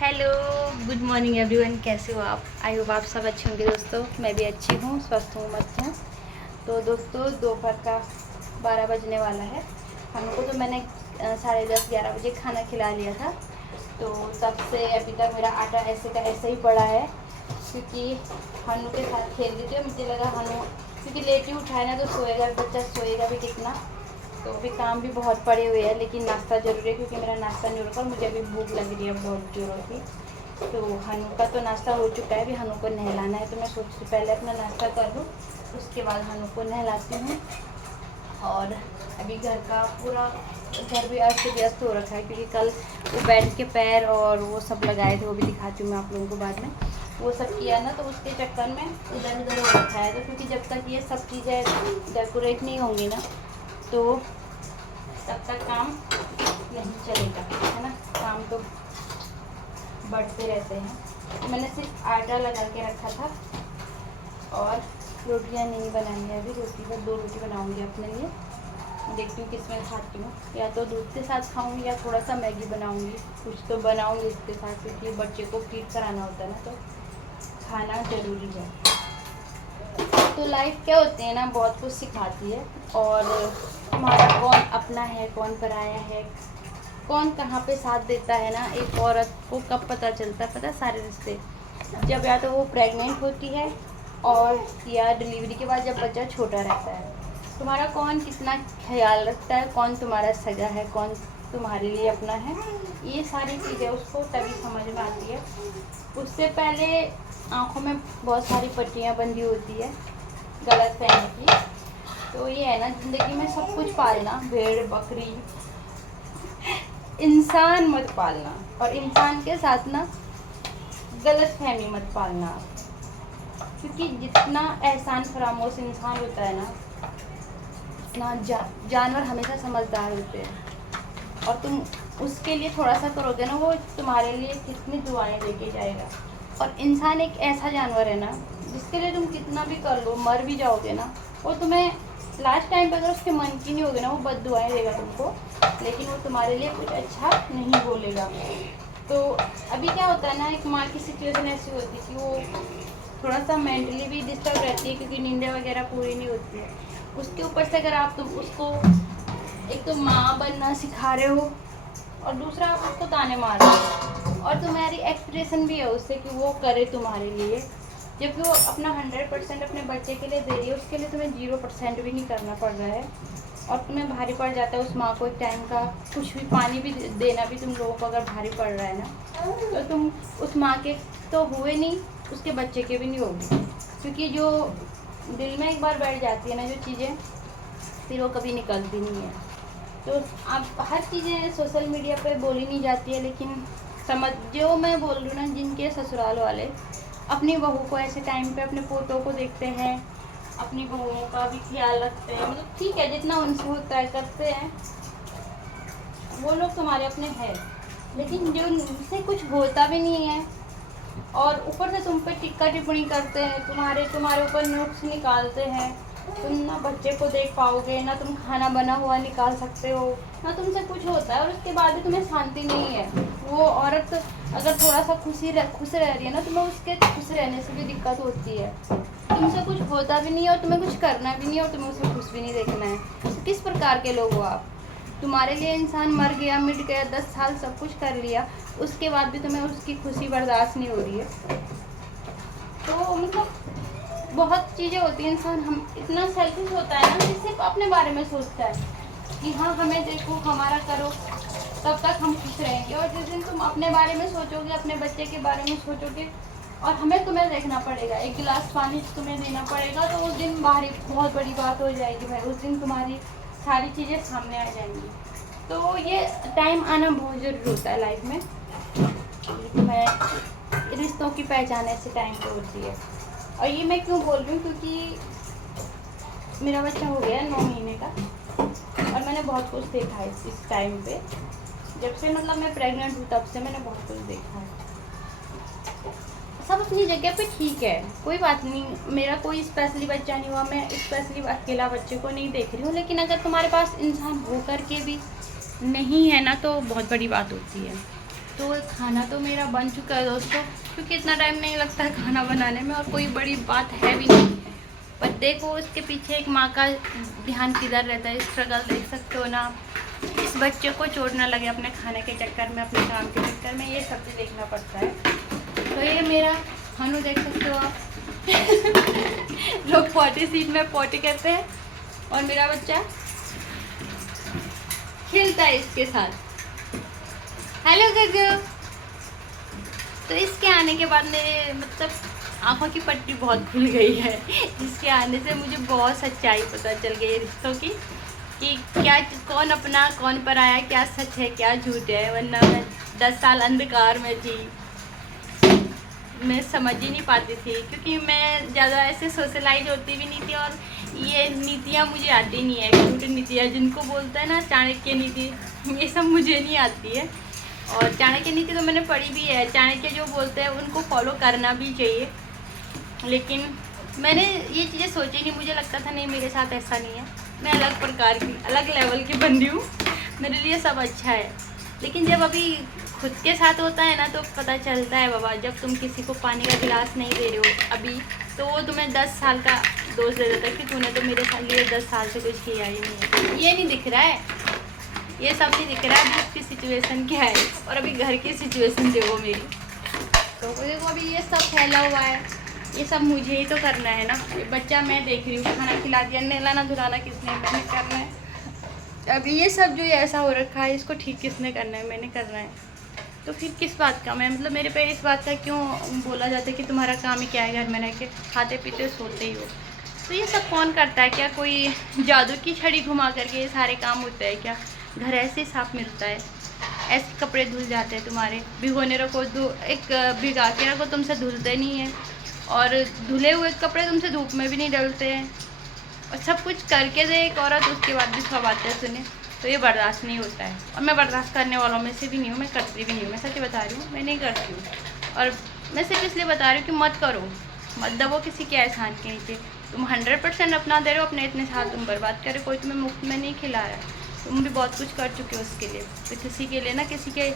Hello, good morning everyone. कैसे हो आप? आई होप आप सब अच्छे होंगे दोस्तों। मैं भी अच्छी हूँ, स्वस्थ हूँ, मस्त हूँ। तो दोस्तों, दोपहर का 12 बजने वाला है। हमको तो मैंने 10:30-11 बजे खाना खिला लिया था। तो तब से अभी तक मेरा आटा ऐसे का ऐसे ही पड़ा है, क्योंकि हनु के साथ खेल रही थी। मुझे लगा हनु क्योंकि लेट ही उठाए ना, तो सोएगा भी बच्चा, सोएगा भी कितना। तो अभी काम भी बहुत पड़े हुए हैं, लेकिन नाश्ता ज़रूरी है, क्योंकि मेरा नाश्ता नहीं होगा और मुझे अभी भूख लग रही है बहुत जोरों की। तो हनु का तो नाश्ता हो चुका है, अभी हनु को नहलाना है। तो मैं सोचती पहले अपना नाश्ता कर लूँ, उसके बाद हनु को नहलाती हूँ। और अभी घर का पूरा घर भी अस्त व्यस्त हो रखा है, क्योंकि कल वो बेड के पैर और वो सब लगाए थे, वो भी दिखाती हूँ मैं आप लोगों को बाद में। वो सब किया ना, तो उसके चक्कर में इधर उधर हो रखा है। तो क्योंकि जब तक ये सब चीज़ें डेकोरेट नहीं होंगी ना, तो तब तक काम नहीं चलेगा, है ना। काम तो बढ़ते रहते हैं। मैंने सिर्फ आटा लगा के रखा था और रोटियां नहीं बनाई है अभी। रोटी पर 2 रोटी बनाऊंगी अपने लिए। देखती हूँ किसमें खाती हूँ, या तो दूध के साथ खाऊंगी या थोड़ा सा मैगी बनाऊंगी। कुछ तो बनाऊंगी इसके साथ, क्योंकि बच्चे को फीड कराना होता है ना, तो खाना ज़रूरी है। तो लाइफ क्या होती है ना, बहुत कुछ सिखाती है। और तुम्हारा कौन अपना है, कौन पराया है, कौन कहाँ पे साथ देता है ना, एक औरत को कब पता चलता है? पता है, सारे रिश्ते जब या तो वो प्रेग्नेंट होती है, और या डिलीवरी के बाद जब बच्चा छोटा रहता है। तुम्हारा कौन कितना ख्याल रखता है, कौन तुम्हारा सगा है, कौन तुम्हारे लिए अपना है, ये सारी चीज़ें उसको तभी समझ में आती है। उससे पहले आँखों में बहुत सारी पट्टियाँ बंधी होती है गलत फहमी की। तो ये है ना, ज़िंदगी में सब कुछ पालना, भेड़ बकरी, इंसान मत पालना। और इंसान के साथ ना गलत फहमी मत पालना, क्योंकि जितना एहसान फरामोश इंसान होता है ना, उतना जानवर हमेशा समझदार होते हैं। और तुम उसके लिए थोड़ा सा करोगे ना, वो तुम्हारे लिए कितनी दुआएं लेके जाएगा। और इंसान एक ऐसा जानवर है ना, जिसके लिए तुम कितना भी कर लो, मर भी जाओगे ना, वो तुम्हें लास्ट टाइम पे अगर उसके मन की नहीं होगी ना, वो बद्दुआएं देगा तुमको, लेकिन वो तुम्हारे लिए कुछ अच्छा नहीं बोलेगा। तो अभी क्या होता है ना, एक माँ की सिचुएशन ऐसी होती है कि वो थोड़ा सा मेंटली भी डिस्टर्ब रहती है, क्योंकि नींदें वगैरह पूरी नहीं होती है। उसके ऊपर से अगर तुम उसको एक तो माँ बनना सिखा रहे हो, और दूसरा आप उसको ताने मार रहे हो, और तुम्हारी एक्सपेक्टेशन भी है उससे कि वो करे तुम्हारे लिए, जबकि वो अपना 100% अपने बच्चे के लिए दे रही है। उसके लिए तुम्हें 0% भी नहीं करना पड़ रहा है, और तुम्हें भारी पड़ जाता है उस माँ को एक टाइम का कुछ भी पानी भी देना भी तुम लोगों को अगर भारी पड़ रहा है ना, तो तुम उस माँ के तो हुए नहीं, उसके बच्चे के भी नहीं होगी। क्योंकि जो दिल में एक बार बैठ जाती है ना जो चीज़ें, फिर वो कभी निकलती नहीं है। तो आप हर चीज़ें सोशल मीडिया पे बोली नहीं जाती है, लेकिन समझ जो मैं बोल रही हूँ ना, जिनके ससुराल वाले अपनी बहू को ऐसे टाइम पे अपने पोतों को देखते हैं, अपनी बहुओं का भी ख्याल रखते हैं, मतलब ठीक है जितना उनसे होता है करते हैं, वो लोग तुम्हारे अपने हैं। लेकिन जो उनसे कुछ होता भी नहीं है, और ऊपर से तुम पे टिक्का टिप्पणी करते हैं, तुम्हारे ऊपर नुक्स निकालते हैं। तुम ना बच्चे को देख पाओगे, ना तुम खाना बना हुआ निकाल सकते हो, ना तुमसे कुछ होता है, और उसके बाद भी तुम्हें शांति नहीं है। वो औरत अगर थोड़ा सा खुश रह रही है ना, तुम्हें उसके खुश रहने से भी दिक्कत होती है। तुमसे कुछ होता भी नहीं है, और तुम्हें कुछ करना भी नहीं है, और तुम्हें उसे खुश भी नहीं देखना है। तो किस प्रकार के लोग हो आप? तुम्हारे लिए इंसान मर गया, मिट गया, 10 साल सब कुछ कर लिया, उसके बाद भी तुम्हें उसकी खुशी बर्दाश्त नहीं हो रही है। तो मतलब बहुत चीज़ें होती हैं। इंसान हम इतना सेल्फिश होता है ना, कि सिर्फ अपने बारे में सोचता है कि हाँ हमें देखो, हमारा करो, तब तक हम खुश रहेंगे। और जिस दिन तुम अपने बारे में सोचोगे, अपने बच्चे के बारे में सोचोगे, और हमें तुम्हें देखना पड़ेगा, एक गिलास पानी तुम्हें देना पड़ेगा, तो उस दिन भारी बहुत बड़ी बात हो जाएगी भाई। उस दिन तुम्हारी सारी चीज़ें सामने आ जाएंगी। तो ये टाइम आना बहुत ज़रूरी होता है लाइफ में। मैं रिश्तों की पहचान ऐसे टाइम पे होती है। और ये मैं क्यों बोल रही हूँ, क्योंकि मेरा बच्चा हो गया 9 महीने का, और मैंने बहुत कुछ देखा है इस टाइम पे। जब से मतलब मैं प्रेग्नेंट हूँ, तब से मैंने बहुत कुछ देखा है। सब अपनी जगह पे ठीक है, कोई बात नहीं। मेरा कोई स्पेशली बच्चा नहीं हुआ, मैं स्पेशली अकेला बच्चे को नहीं देख रही हूँ। लेकिन अगर तुम्हारे पास इंसान हो कर के भी नहीं है ना, तो बहुत बड़ी बात होती है। तो खाना तो मेरा बन चुका है दोस्तों, क्योंकि इतना टाइम नहीं लगता है खाना बनाने में और कोई बड़ी बात है भी नहीं। पर देखो इसके पीछे एक माँ का ध्यान किधर रहता है, स्ट्रगल देख सकते हो ना। इस बच्चे को चोट ना लगे अपने खाने के चक्कर में, अपने काम के चक्कर में, ये सब भी देखना पड़ता है। तो ये मेरा हनु देख सकते हो आप लोग पॉटी सीट में पॉटी करते हैं और मेरा बच्चा खेलता है इसके साथ। हेलो गगो। तो इसके आने के बाद मेरे मतलब आँखों की पट्टी बहुत खुल गई है। इसके आने से मुझे बहुत सच्चाई पता चल गई रिश्तों की, कि क्या कौन अपना कौन पराया, क्या सच है क्या झूठ है। वरना मैं 10 साल अंधकार में थी, मैं समझ ही नहीं पाती थी, क्योंकि मैं ज़्यादा ऐसे सोशलाइज होती भी नहीं थी और ये नीतियाँ मुझे आती नहीं है। झूठ नीतियाँ जिनको बोलते हैं ना, चाणक्य नीति, ये सब मुझे नहीं आती है। और चाणक्य नीति तो मैंने पढ़ी भी है, चाणक्य जो बोलते हैं उनको फॉलो करना भी चाहिए। लेकिन मैंने ये चीज़ें सोची नहीं, मुझे लगता था नहीं मेरे साथ ऐसा नहीं है, मैं अलग प्रकार की अलग लेवल की बंदी हूँ, मेरे लिए सब अच्छा है। लेकिन जब अभी खुद के साथ होता है ना तो पता चलता है बाबा, जब तुम किसी को पानी का गिलास नहीं दे रहे हो अभी, तो वो तुम्हें 10 साल का दोष दे देता है कि तूने तो मेरे लिए 10 साल से कुछ किया ही नहीं है। ये नहीं दिख रहा है, ये सब नहीं दिख रहा है अभी उसकी सिचुएशन क्या है। और अभी घर की सिचुएशन देखो मेरी, तो देखो अभी ये सब फैला हुआ है, ये सब मुझे ही तो करना है ना। ये बच्चा मैं देख रही हूँ, खाना खिला दिया, नहलाना धुलाना किसने, मैंने करना है। अभी ये सब जो ऐसा हो रखा है इसको ठीक किसने करना है, मैंने करना है। तो फिर किस बात का मैं मतलब मेरे पे इस बात का क्यों बोला जाता है कि तुम्हारा काम ही क्या है, घर में रह के खाते पीते सोते ही हो। तो ये सब कौन करता है? क्या कोई जादू की छड़ी घुमा करके ये सारे काम होते हैं क्या? घर ऐसे ही साफ मिलता है? ऐसे कपड़े धुल जाते हैं तुम्हारे, भिगोने रखो, एक भिगा के रखो, तुमसे धुलते नहीं है। और धुले हुए कपड़े तुमसे धूप में भी नहीं डलते हैं। और सब कुछ करके दे एक औरत, उसके बाद भी सब बातें सुने, तो ये बर्दाश्त नहीं होता है। और मैं बर्दाश्त करने वालों में से भी नहीं हूँ, मैं करती भी नहीं हूँ, मैं सच बता रही हूँ, मैं नहीं करती हूँ। और मैं सिर्फ इसलिए बता रही हूँ कि मत करो, मत दबो किसी के एहसान के नीचे। तुम 100% अपना दे रहे हो, अपने इतने साल तुम बर्बाद करे, कोई तुम्हें मुफ्त में नहीं खिला रहा है। तुम भी बहुत कुछ कर चुके हो उसके लिए, तो किसी के लिए ना किसी के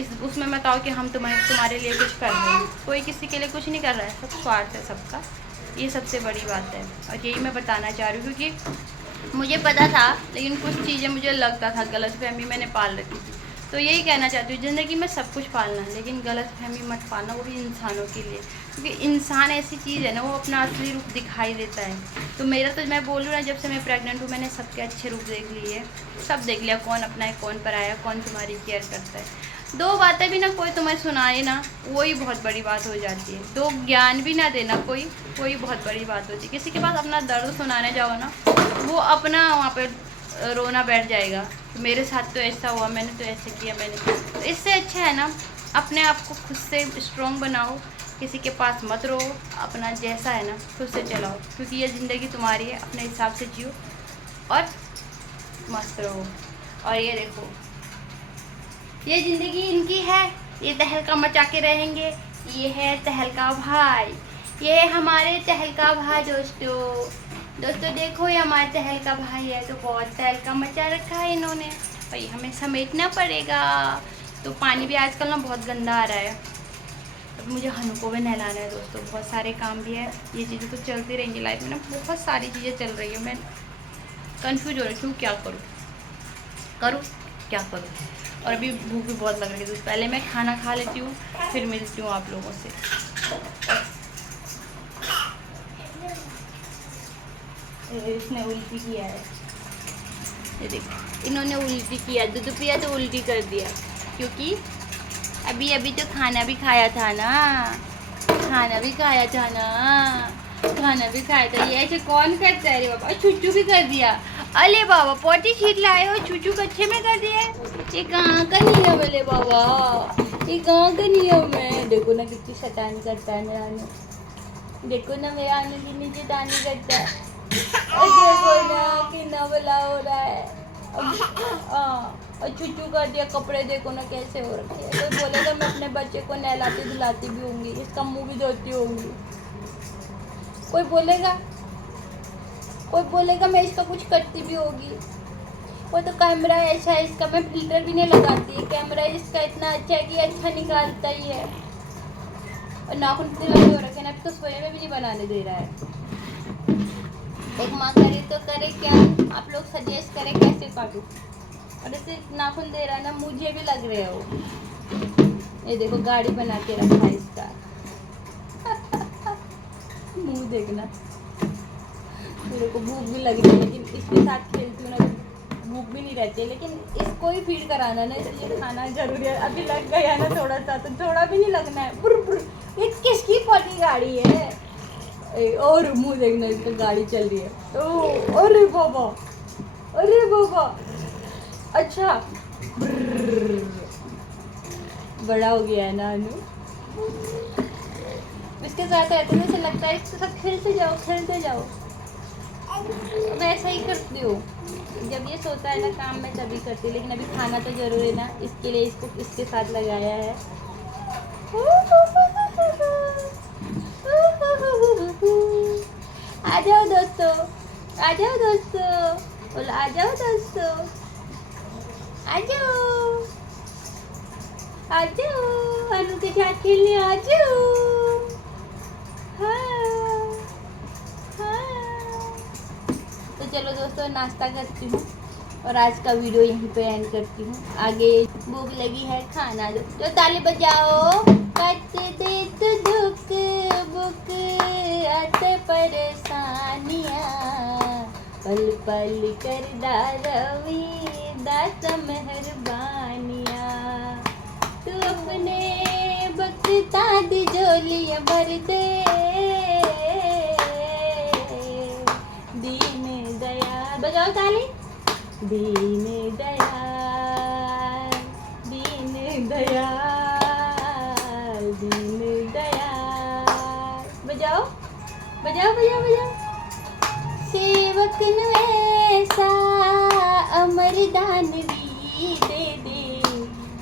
इस उसमें मत आओ कि हम तुम्हारे लिए कुछ कर रहे हैं। कोई किसी के लिए कुछ नहीं कर रहा है, सब स्वार्थ है सबका, ये सबसे बड़ी बात है। और यही मैं बताना चाह रही हूँ, क्योंकि मुझे पता था लेकिन कुछ चीज़ें मुझे लगता था गलतफहमी मैंने पाल रखी थी। तो यही कहना चाहती हूँ, ज़िंदगी में सब कुछ पालना है, लेकिन गलतफहमी मत पालना, वो भी इंसानों के लिए। क्योंकि इंसान ऐसी चीज़ है ना, वो अपना असली रूप दिखाई देता है। तो मेरा तो मैं बोल रही हूँ ना, जब से मैं प्रेग्नेंट हूँ मैंने सबके अच्छे रूप देख लिए, सब देख लिया, कौन अपना है कौन पराया, कौन तुम्हारी केयर करता है। 2 बातें भी ना कोई तुम्हें सुनाए ना, वही बहुत बड़ी बात हो जाती है। 2 ज्ञान भी ना देना कोई बहुत बड़ी बात होती है। किसी के पास अपना दर्द सुनाने जाओ ना, वो अपना वहाँ पे रोना बैठ जाएगा, तो मेरे साथ तो ऐसा हुआ, मैंने तो ऐसे किया, मैंने तो इससे अच्छा है ना अपने आप को खुद से स्ट्रॉन्ग बनाओ, किसी के पास मत रहो, अपना जैसा है ना खुद से चलाओ, क्योंकि ये ज़िंदगी तुम्हारी है, अपने हिसाब से जियो और मस्त रहो। और ये देखो, ये ज़िंदगी इनकी है, ये तहलका मचा के रहेंगे। ये है तहलका भाई, ये हमारे तहलका भाई दोस्तों देखो, ये हमारे तहलका भाई है, तो बहुत तहलका मचा रखा है इन्होंने, भाई हमें समेटना पड़ेगा। तो पानी भी आजकल ना बहुत गंदा आ रहा है, अब मुझे हनु को भी नहलाना है दोस्तों, बहुत सारे काम भी है। ये चीज़ें तो चलती रहेंगी लाइफ में ना, बहुत सारी चीज़ें चल रही है, मैं कंफ्यूज हो रही हूँ क्या करूँ क्या करूँ। और अभी भूख भी बहुत लग रही है, तो पहले मैं खाना खा लेती हूँ, फिर मिलती हूँ आप लोगों से। इसने उल्टी किया है, ये देखो इन्होंने उल्टी किया, दूध पिया तो उल्टी कर दिया, क्योंकि अभी तो खाना भी खाया था ना, खाना भी खाया था। ये ऐसे कौन करता है रे बाबा? चूचू भी कर दिया, अले बाबा पॉटी छीट लाए हो, चूचू कच्चे में कर दिया। ये कहाँ का नियम है ले बाबा, ये कहाँ का नियम है? देखो ना कितनी शैतानी करता है मेरा आने, देखो ना मेरा आने की नीचे शैतानी करता है, देखो ना कितना बला हो रहा है। और चूचू कर दिया, कपड़े देखो ना कैसे हो रखे हैं। कोई बोलेगा मैं अपने बच्चे को नहलाती धुलाती भी होंगी, इसका मुंह भी धोती होंगी, कोई बोलेगा मैं इसका कुछ करती भी होगी। वो तो कैमरा ऐसा है इसका, मैं फिल्टर भी नहीं लगाती, कैमरा इसका इतना अच्छा है कि अच्छा निकालता ही है। और नाखून इतने लंबे हो रखे ना, अभी तो सोए में भी नहीं बनाने दे रहा है। एक माँ करे तो करे क्या, आप लोग सजेस्ट करें कैसे काटूं। और ऐसे नाखून दे रहा है ना, मुझे भी लग रहे हो। ये देखो गाड़ी बना के रखा है इसका। मुंह देखना। मेरे को भूख भी लग रही है, लेकिन इसके साथ खेलती हूँ ना भूख भी नहीं रहती है, लेकिन इसको ही फीड कराना ना, इसलिए खाना जरूरी है। अभी लग गया ना थोड़ा सा, तो थोड़ा भी नहीं लगना है। बुर बुर, ये किसकी फटी गाड़ी है। और मुंह देखना, इसका गाड़ी चल रही है। ओ अरे बाबा, अरे बाबा, अच्छा बड़ा हो गया है ना अनु। इसके साथ रहते हैं, ऐसे लगता है इसके साथ खेलते जाओ खेलते जाओ। मैं ऐसा ही करती हूँ, जब ये सोता है ना काम में तभी करती हूँ, लेकिन अभी खाना तो जरूर है ना, इसके लिए इसको इसके साथ लगाया है। आ जाओ दोस्तों, आ जाओ दोस्तों, बोलो आ जाओ दोस्तों, आ जाओ, आ जाओ, अनु के साथ खेलने आ जाओ। हाँ हाँ। तो चलो दोस्तों, नाश्ता करती हूँ और आज का वीडियो यहीं पे एंड करती हूँ। आगे भूख लगी है, खाना दो। तो ताली बजाओ, कट दे तो दुख बुक आते परेशानियाँ, पल पल कर दारवी दास मेहरबानियाँ, तू अपने बख्ता दी झोलियाँ भर दे, दीन दयाल, बजाओ ताली, दीन दयाल, दीन दयाल, दीन दयाल, बजाओ बजाओ बजाओ बजाओ। सेवक न ऐसा अमरदान भी दे दे,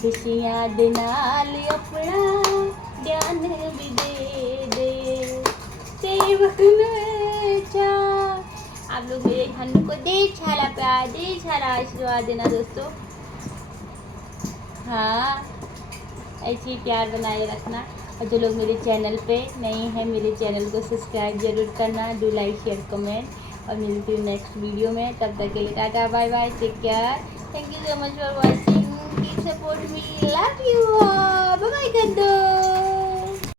खुशियाँ दे नाल अपना ध्यान भी दे दे। सेवक न ऐसा, आप लोग मेरे हनु को दे छाला प्यार, दे छाला आशीर्वाद देना दोस्तों। हाँ, ऐसे ही प्यार बनाए रखना। और जो लोग मेरे चैनल पे नए हैं, मेरे चैनल को सब्सक्राइब जरूर करना, डू लाइक शेयर कमेंट। और मिलती हूँ नेक्स्ट वीडियो में, तब तक के लिए tata bye bye, take care, thank you so much for watching, please support me, love you, bye bye कर दो।